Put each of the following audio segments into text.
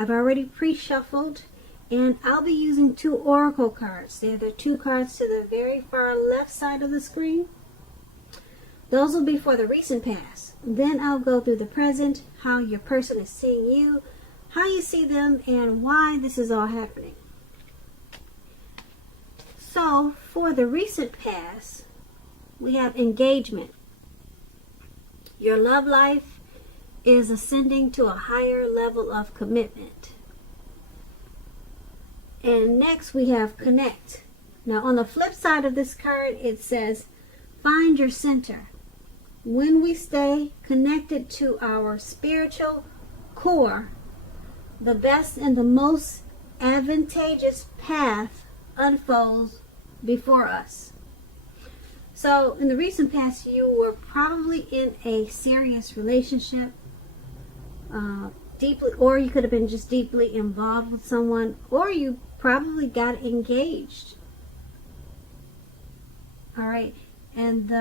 I've already pre-shuffled, and I'll be using 2 oracle cards. They're the 2 cards to the very far left side of the screen. Those will be for the recent past. Then I'll go through the present, how your person is seeing you, how you see them, and why this is all happening. So, for the recent past, we have engagement. Your love life is ascending to a higher level of commitment. And next we have connect. Now on the flip side of this card, it says find your center. When we stay connected to our spiritual core, the best and the most advantageous path unfolds before us. So in the recent past, you were probably in a serious relationship, deeply, or you could have been just deeply involved with someone, or you probably got engaged. All right, and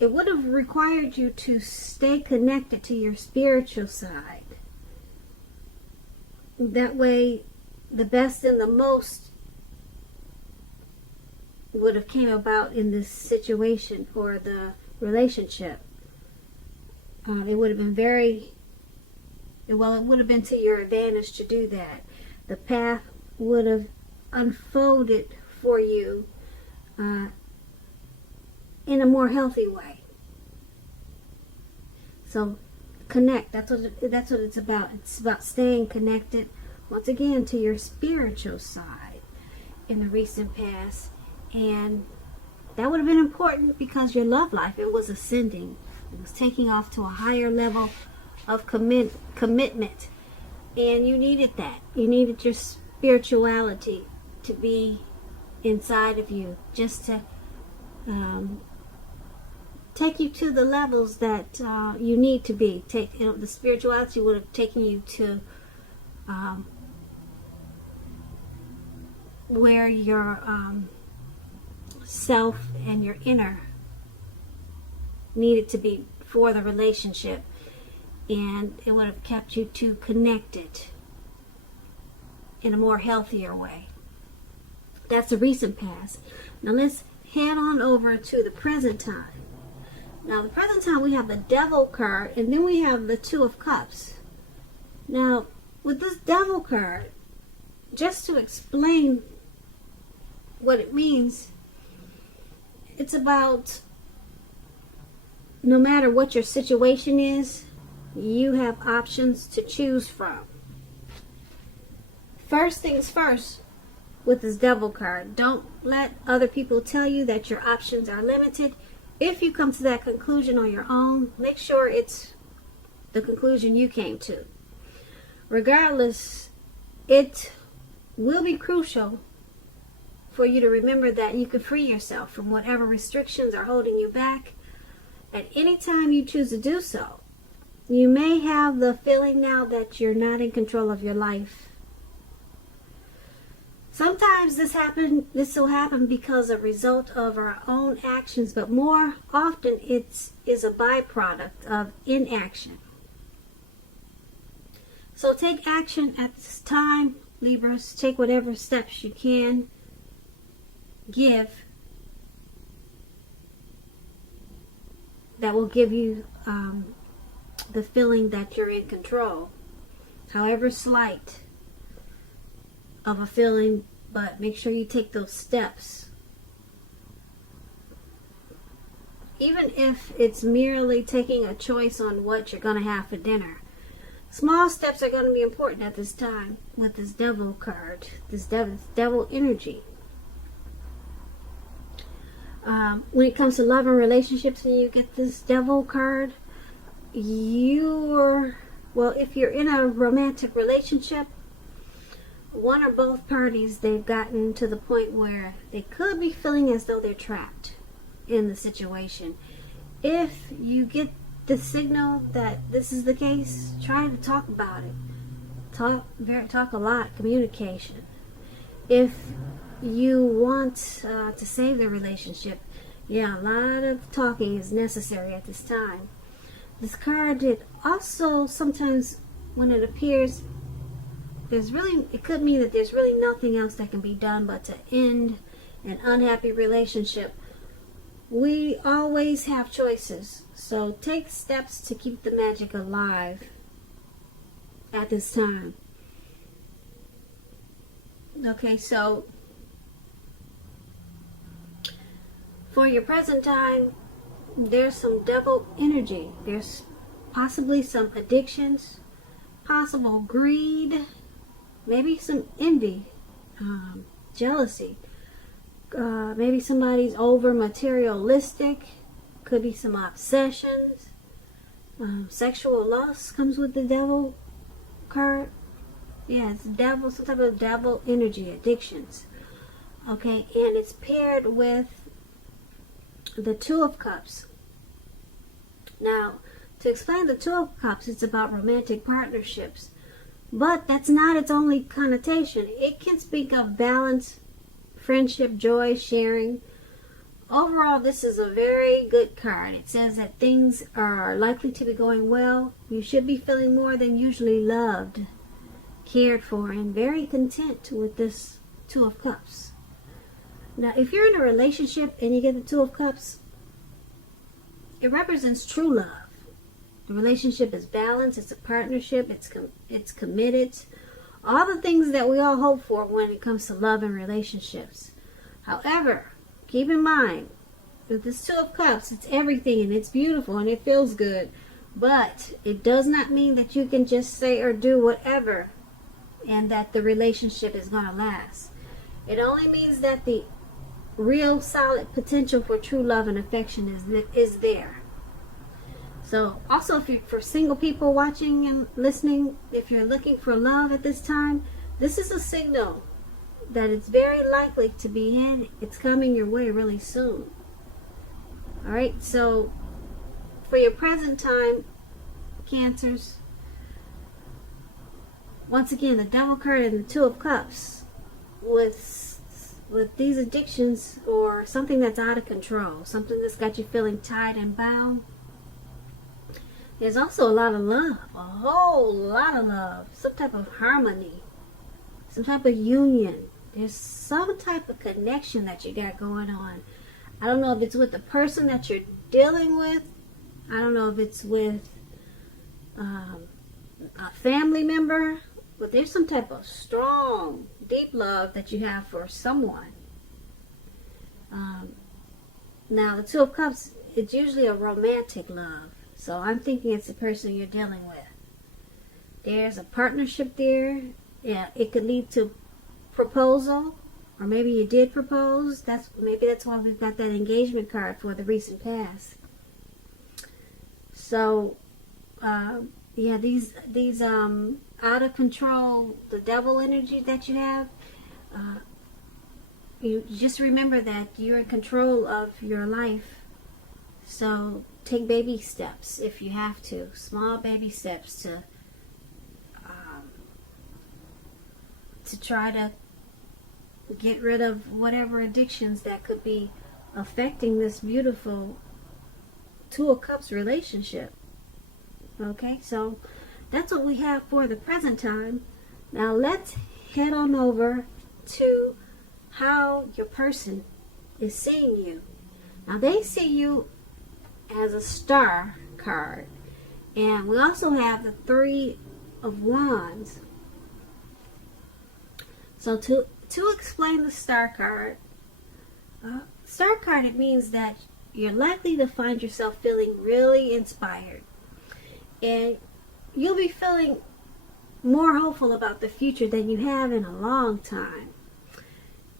it would have required you to stay connected to your spiritual side. That way, the best and the most would have came about in this situation or the relationship. It would have been it would have been to your advantage to do that. The path would have unfolded for you in a more healthy way. So connect. That's what it's about. It's about staying connected once again to your spiritual side in the recent past. And that would have been important because your love life, it was ascending. It was taking off to a higher level of commitment. And you needed that. You needed your spirituality to be inside of you, just to take you to the levels that you need to be. The spirituality would have taken you to where your self and your inner needed to be for the relationship, and it would have kept you two connected in a more healthier way. That's the recent past. Now let's head on over to the present time. Now the present time, we have the Devil card, and then we have the Two of Cups. Now with this Devil card, just to explain what it means, it's about no matter what your situation is, you have options to choose from. First things first, with this Devil card, don't let other people tell you that your options are limited. If you come to that conclusion on your own, make sure it's the conclusion you came to. Regardless, it will be crucial for you to remember that you can free yourself from whatever restrictions are holding you back at any time you choose to do so. You may have the feeling now that you're not in control of your life. Sometimes this will happen because a result of our own actions, but more often it is a byproduct of inaction. So take action at this time, Libras. Take whatever steps you can give that will give you the feeling that you're in control, however slight of a feeling, but make sure you take those steps. Even if it's merely taking a choice on what you're going to have for dinner. Small steps are going to be important at this time with this Devil card, this devil energy. When it comes to love and relationships, when you get this Devil card, if you're in a romantic relationship, one or both parties, they've gotten to the point where they could be feeling as though they're trapped in the situation. If you get the signal that this is the case, try to talk about it. Talk a lot, communication. If you want to save the relationship, a lot of talking is necessary at this time. This card, it also sometimes when it appears it could mean that there's really nothing else that can be done but to end an unhappy relationship. We always have choices, so take steps to keep the magic alive at this time. Okay, so for your present time, there's some devil energy. There's possibly some addictions, possible greed, maybe some envy, jealousy. Maybe somebody's over materialistic. Could be some obsessions. Sexual lust comes with the devil card. Yeah, it's devil, some type of devil energy, addictions. Okay, and it's paired with the Two of Cups. Now, to explain the Two of Cups, it's about romantic partnerships. But that's not its only connotation. It can speak of balance, friendship, joy, sharing. Overall, this is a very good card. It says that things are likely to be going well. You should be feeling more than usually loved, cared for, and very content with this Two of Cups. Now, if you're in a relationship and you get the Two of Cups, it represents true love. The relationship is balanced, it's a partnership, it's committed. All the things that we all hope for when it comes to love and relationships. However, keep in mind, with this Two of Cups, it's everything and it's beautiful and it feels good. But it does not mean that you can just say or do whatever and that the relationship is going to last. It only means that the real solid potential for true love and affection is there. So also, if you're for single people watching and listening, if you're looking for love at this time, this is a signal that it's very likely to be in. It's coming your way really soon. Alright, so for your present time, Cancers, once again, the Devil card and the Two of Cups. With these addictions or something that's out of control, something that's got you feeling tied and bound, there's also a lot of love, a whole lot of love, some type of harmony, some type of union. There's some type of connection that you got going on. I don't know if it's with the person that you're dealing with. I don't know if it's with a family member, but there's some type of strong, deep love that you have for someone. Now, the Two of Cups, it's usually a romantic love. So I'm thinking it's the person you're dealing with. There's a partnership there. Yeah, it could lead to proposal, or maybe you did propose. Maybe that's why we've got that engagement card for the recent past. So, yeah, these out of control, the devil energy that you have. You just remember that you're in control of your life. So take baby steps if you have to, small baby steps to try to get rid of whatever addictions that could be affecting this beautiful Two of Cups relationship. Okay, so that's what we have for the present time. Now let's head on over to how your person is seeing you. Now they see you as a Star card, and we also have the Three of Wands. So to explain the Star card, it means that you're likely to find yourself feeling really inspired, and you'll be feeling more hopeful about the future than you have in a long time.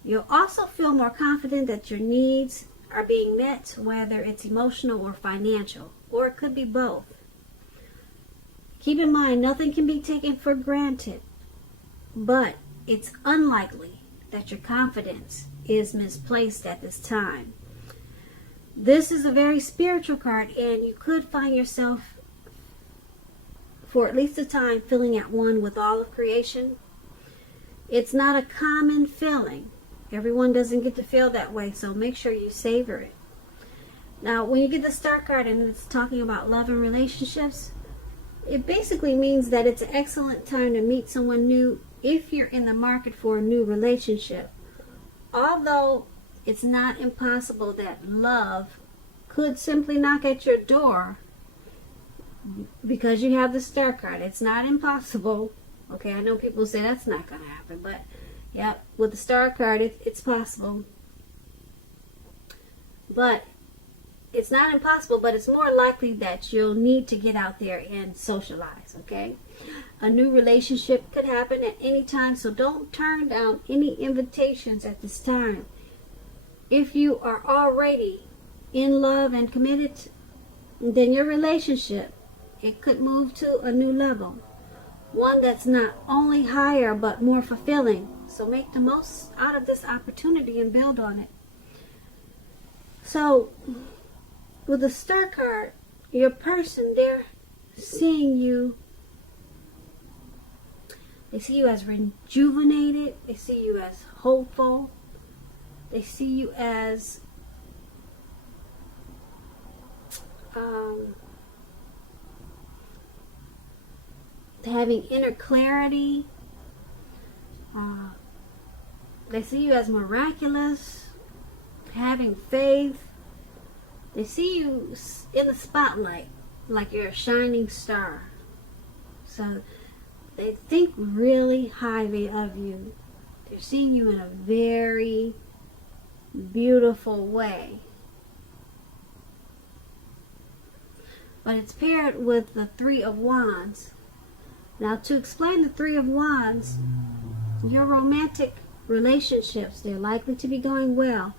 You'll also feel more confident that your needs are being met, whether it's emotional or financial, or it could be both. Keep in mind, nothing can be taken for granted, but it's unlikely that your confidence is misplaced at this time. This is a very spiritual card, and you could find yourself, for at least a time, feeling at one with all of creation. It's not a common feeling. Everyone doesn't get to feel that way, so make sure you savor it. Now, when you get the Star card and it's talking about love and relationships, it basically means that it's an excellent time to meet someone new if you're in the market for a new relationship. Although it's not impossible that love could simply knock at your door because you have the Star card. It's not impossible. Okay, I know people say that's not going to happen, but yeah, with the Star card, it's possible. But it's not impossible, but it's more likely that you'll need to get out there and socialize, okay? A new relationship could happen at any time, so don't turn down any invitations at this time. If you are already in love and committed, then your relationship, it could move to a new level. One that's not only higher, but more fulfilling. So make the most out of this opportunity and build on it. So, with the Star card, your person, they're seeing you. They see you as rejuvenated. They see you as hopeful. They see you as having inner clarity. They see you as miraculous, having faith. They see you in the spotlight like you're a shining star. So they think really highly of you. They're seeing you in a very beautiful way. But it's paired with the Three of Wands. Now, to explain the Three of Wands, your romantic relationships, they're likely to be going well,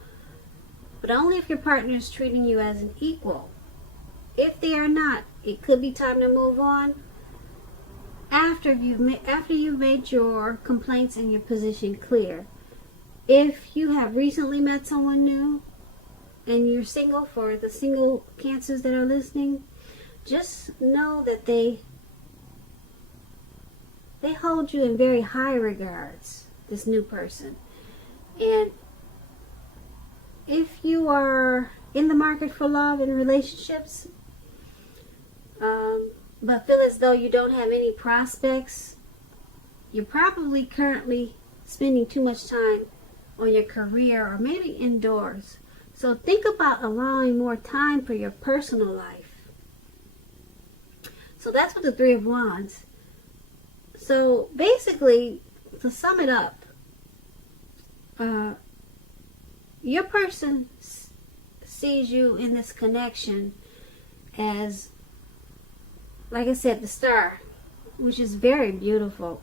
but only if your partner is treating you as an equal. If they are not, it could be time to move on after you've made your complaints and your position clear. If you have recently met someone new and you're single, for the single Cancers that are listening, just know that they hold you in very high regards, this new person. And if you are in the market for love and relationships, but feel as though you don't have any prospects, you're probably currently spending too much time on your career or maybe indoors. So think about allowing more time for your personal life. So that's what the Three of Wands. So basically, to sum it up, your person sees you in this connection as, like I said, the Star, which is very beautiful.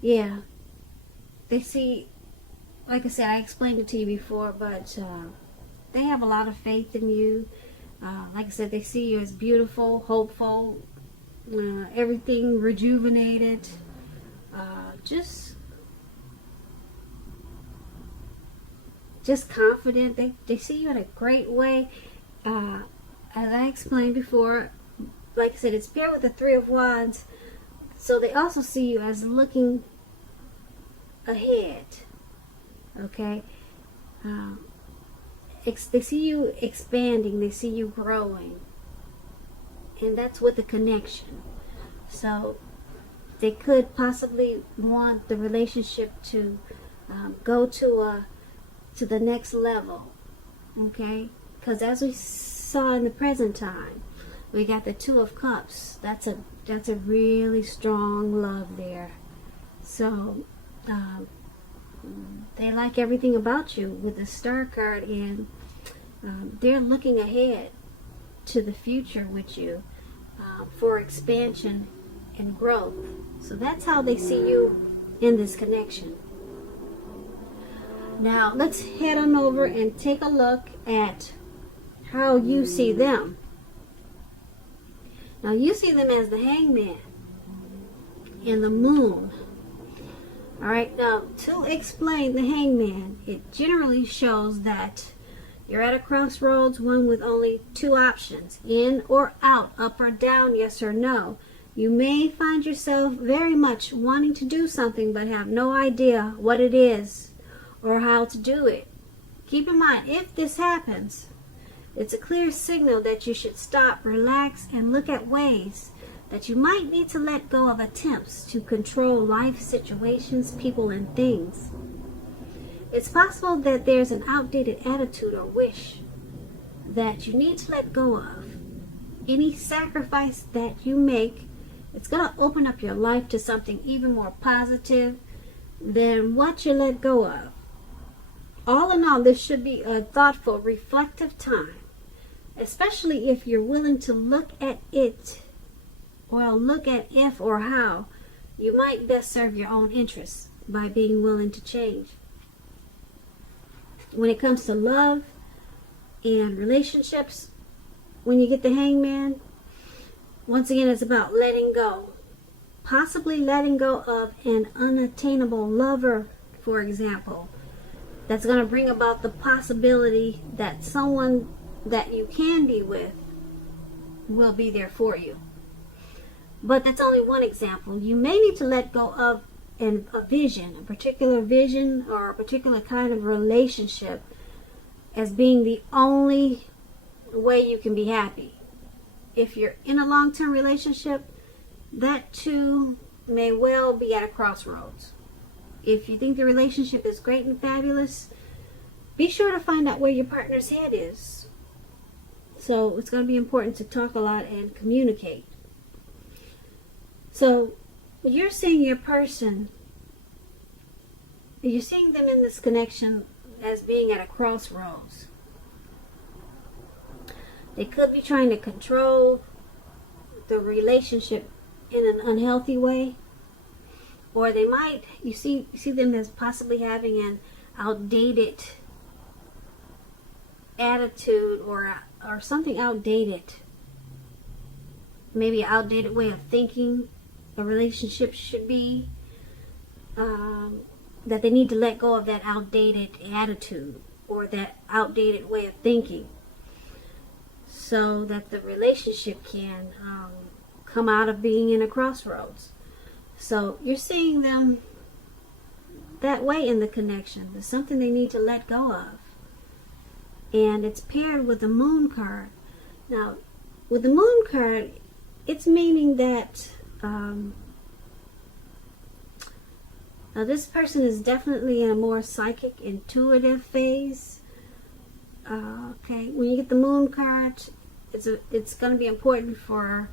Yeah, they see, like I said, I explained it to you before, but they have a lot of faith in you. Like I said, they see you as beautiful, hopeful, everything rejuvenated, just confident. They see you in a great way. As I explained before, like I said, it's paired with the Three of Wands, so they also see you as looking ahead. Okay? They see you expanding, they see you growing, and that's with the connection. So they could possibly want the relationship to go to the next level. Okay? Because as we saw in the present time, we got the Two of Cups. That's a really strong love there. So they like everything about you with the Star card, and they're looking ahead to the future with you for expansion and growth. So that's how they see you in this connection. Now let's head on over and take a look at how you see them. Now you see them as the Hangman and the Moon. Alright, now to explain the Hangman, it generally shows that you're at a crossroads, one with only two options, in or out, up or down, yes or no. You may find yourself very much wanting to do something but have no idea what it is or how to do it. Keep in mind, if this happens, It's a clear signal that you should stop, relax, and look at ways that you might need to let go of attempts to control life situations, people, and things. It's possible that there's an outdated attitude or wish that you need to let go of. Any sacrifice that you make, it's going to open up your life to something even more positive than what you let go of. All in all, this should be a thoughtful, reflective time, especially if you're willing to look at it, or look at if or how you might best serve your own interests by being willing to change. When it comes to love and relationships, when you get the Hangman, once again, it's about letting go. Possibly letting go of an unattainable lover, for example, that's going to bring about the possibility that someone that you can be with will be there for you. But that's only one example. You may need to let go of a vision, a particular vision or a particular kind of relationship as being the only way you can be happy. If you're in a long-term relationship, that too may well be at a crossroads. If you think the relationship is great and fabulous, be sure to find out where your partner's head is. So it's going to be important to talk a lot and communicate. So you're seeing your person, you're seeing them in this connection as being at a crossroads. They could be trying to control the relationship in an unhealthy way, or they might, you see them as possibly having an outdated attitude or something outdated, maybe an outdated way of thinking a relationship should be, that they need to let go of that outdated attitude or that outdated way of thinking so that the relationship can come out of being in a crossroads. So you're seeing them that way in the connection. There's something they need to let go of. And it's paired with the Moon card. Now, with the Moon card, it's meaning that now this person is definitely in a more psychic, intuitive phase. Okay, when you get the Moon card, it's going to be important for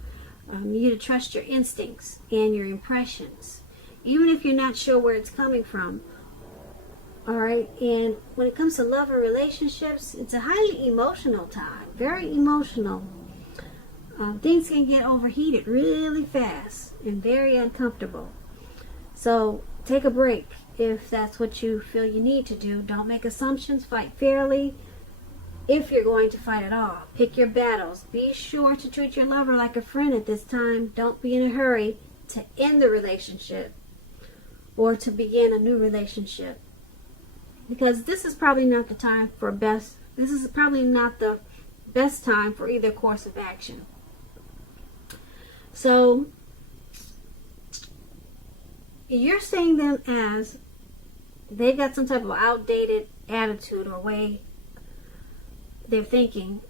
you to trust your instincts and your impressions, even if you're not sure where it's coming from. All right, and when it comes to love or relationships, it's a highly emotional time, very emotional. Things can get overheated really fast and very uncomfortable. So take a break if that's what you feel you need to do. Don't make assumptions. Fight fairly if you're going to fight at all. Pick your battles. Be sure to treat your lover like a friend at this time. Don't be in a hurry to end the relationship or to begin a new relationship, because this is probably not the time for this is probably not the best time for either course of action. So you're seeing them as they've got some type of outdated attitude or way they're thinking,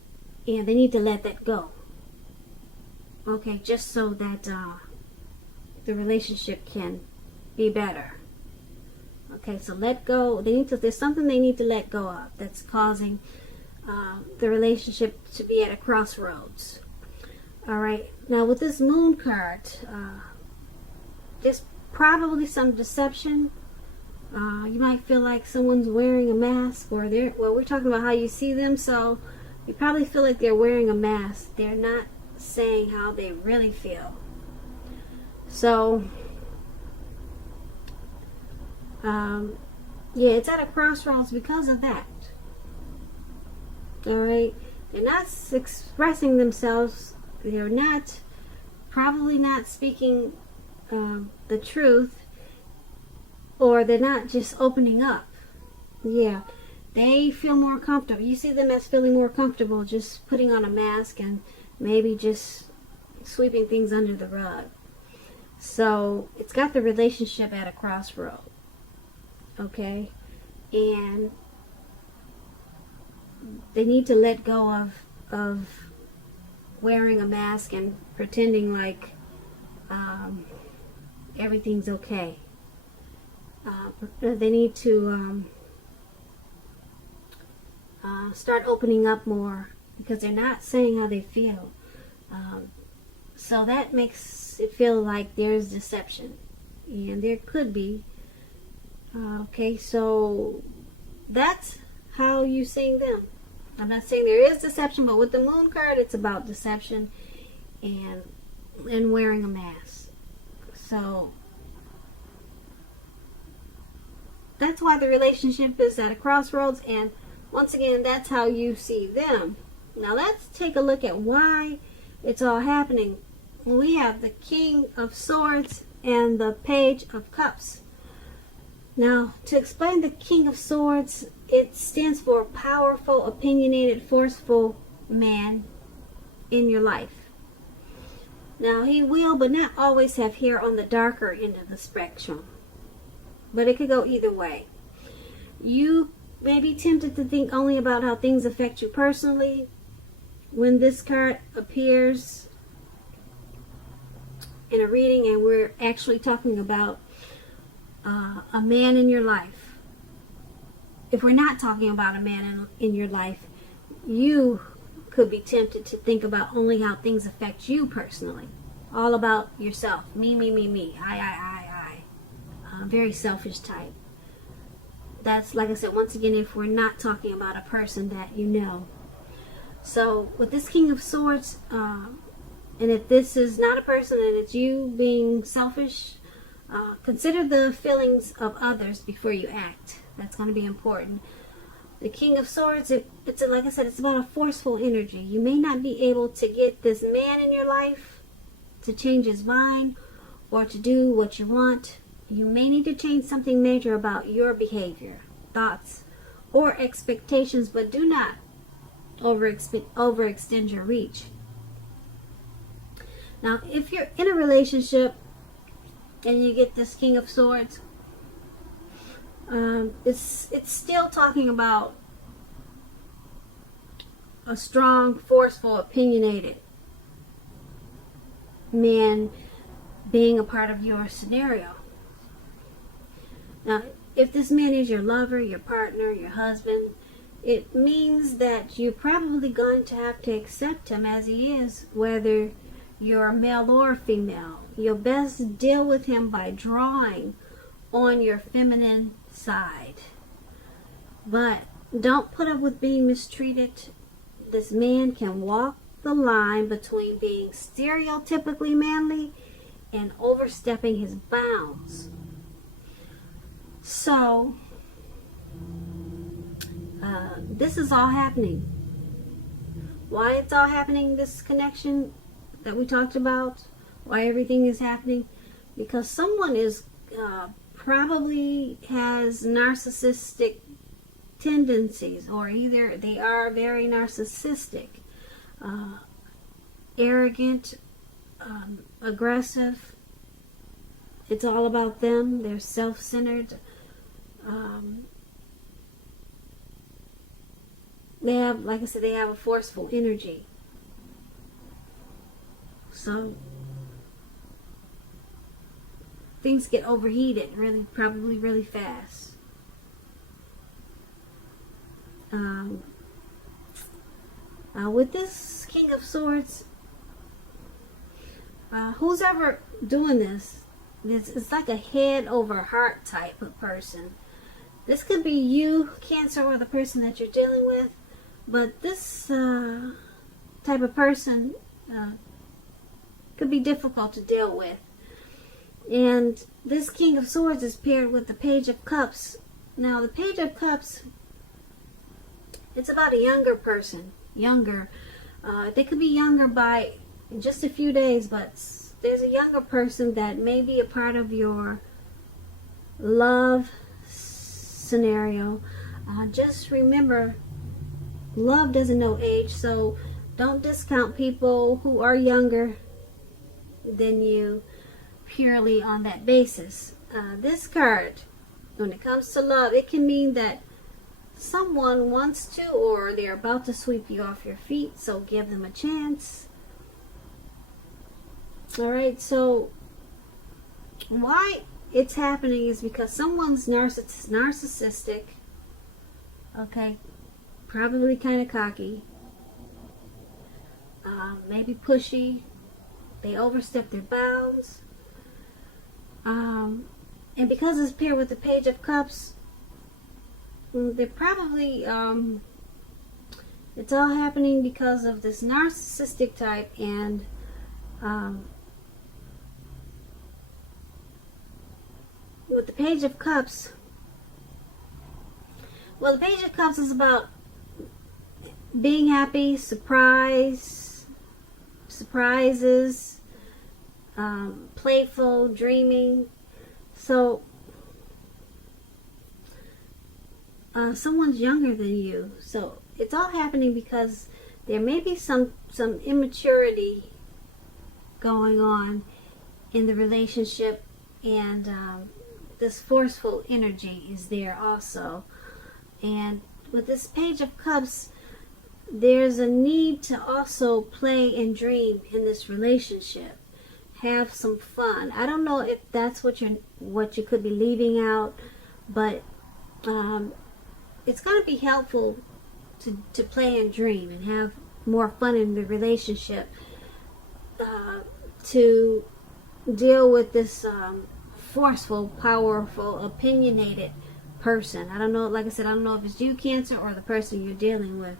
and they need to let that go. Okay, just so that the relationship can be better. Okay, so let go. There's something they need to let go of that's causing the relationship to be at a crossroads. All right. Now with this Moon card, there's probably some deception. You might feel like someone's wearing a mask, or we're talking about how you see them, so you probably feel like they're wearing a mask. They're not saying how they really feel. So, yeah, it's at a crossroads because of that. All right. They're not expressing themselves. They're probably not speaking the truth, or they're not just opening up. Yeah, they feel more comfortable. You see them as feeling more comfortable just putting on a mask and maybe just sweeping things under the rug. So it's got the relationship at a crossroad. Okay, and they need to let go of of wearing a mask and pretending like everything's okay. They need to start opening up more, because they're not saying how they feel. So that makes it feel like there's deception, and there could be. Okay, so that's how you seeing them. I'm not saying there is deception, but with the moon card, it's about deception and wearing a mask. So that's why the relationship is at a crossroads, and once again, that's how you see them. Now let's take a look at why it's all happening. We have the King of Swords and the Page of Cups. Now, to explain the King of Swords, it stands for powerful, opinionated, forceful man in your life. Now, he will, but not always, have hair on the darker end of the spectrum. But it could go either way. You may be tempted to think only about how things affect you personally. When this card appears in a reading, and we're actually talking about a man in your life. If we're not talking about a man in your life, you could be tempted to think about only how things affect you personally. All about yourself. Me, me, me, me. I. Very selfish type. That's, like I said, once again, if we're not talking about a person that you know. So, with this King of Swords, and if this is not a person and it's you being selfish, consider the feelings of others before you act. That's going to be important. The King of Swords, it's like I said, it's about a forceful energy. You may not be able to get this man in your life to change his mind or to do what you want. You may need to change something major about your behavior, thoughts, or expectations, but do not overextend your reach. Now, if you're in a relationship and you get this King of Swords, it's still talking about a strong, forceful, opinionated man being a part of your scenario. Now, if this man is your lover, your partner, your husband, it means that you're probably going to have to accept him as he is, whether you're male or female. You'll best deal with him by drawing on your feminine side. But don't put up with being mistreated. This man can walk the line between being stereotypically manly and overstepping his bounds. So, this is all happening. Why it's all happening, this connection that we talked about, why everything is happening, because someone is probably has narcissistic tendencies, or either they are very narcissistic, arrogant, aggressive. It's all about them. They're self-centered. They have, like I said, they have a forceful energy. So things get overheated probably really fast. With this King of Swords, who's ever doing this, it's like a head over heart type of person. This could be you, Cancer, or the person that you're dealing with. But this type of person could be difficult to deal with. And this King of Swords is paired with the Page of Cups. Now, the Page of Cups, it's about a younger person. Younger. They could be younger by just a few days, but there's a younger person that may be a part of your love scenario. Just remember, love doesn't know age, so don't discount people who are younger than you purely on that basis. This card, when it comes to love, it can mean that someone wants to, or they're about to sweep you off your feet, so give them a chance. Alright, so why it's happening is because someone's narcissistic, okay, probably kind of cocky, maybe pushy, they overstep their bounds, and because it's paired with the Page of Cups, they're probably, it's all happening because of this narcissistic type, and with the Page of Cups, well, the Page of Cups is about being happy, surprises, playful, dreaming. So someone's younger than you, so it's all happening because there may be some immaturity going on in the relationship, and this forceful energy is there also. And with this Page of Cups, there's a need to also play and dream in this relationship. Have some fun. I don't know if that's what you could be leaving out, but it's going to be helpful to play and dream and have more fun in the relationship, to deal with this forceful, powerful, opinionated person. I don't know, like I said, I don't know if it's you, Cancer, or the person you're dealing with,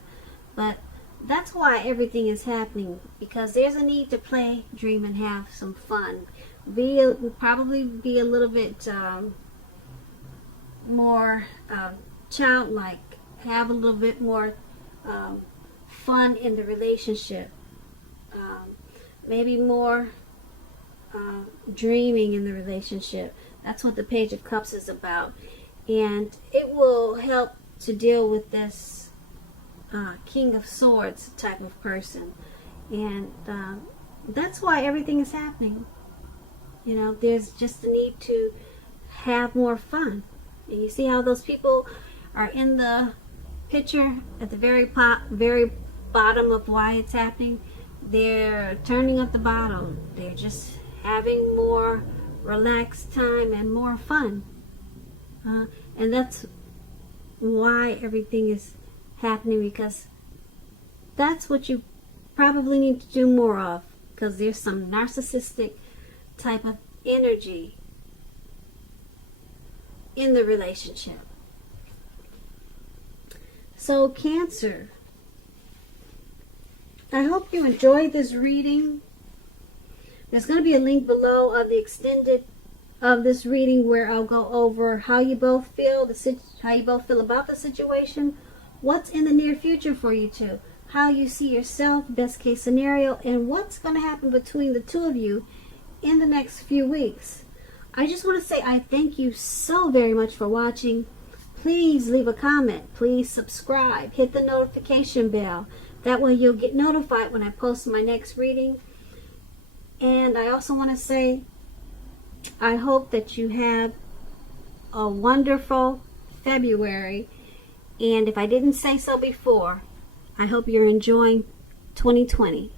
but that's why everything is happening, because there's a need to play, dream, and have some fun. Probably be a little bit more childlike, have a little bit more fun in the relationship, maybe more dreaming in the relationship. That's what the Page of Cups is about, and it will help to deal with this King of Swords type of person, and that's why everything is happening. You know, there's just a need to have more fun. And you see how those people are in the picture at the very bottom of why it's happening. They're turning up the bottle. They're just having more relaxed time and more fun, and that's why everything is happening, because that's what you probably need to do more of, because there's some narcissistic type of energy in the relationship. So Cancer, I hope you enjoyed this reading. There's going to be a link below of the extended of this reading where I'll go over how you both feel, about the situation, what's in the near future for you two, how you see yourself, best case scenario, and what's going to happen between the two of you in the next few weeks. I just want to say I thank you so very much for watching. Please leave a comment. Please subscribe. Hit the notification bell. That way you'll get notified when I post my next reading. And I also want to say I hope that you have a wonderful February. And if I didn't say so before, I hope you're enjoying 2020.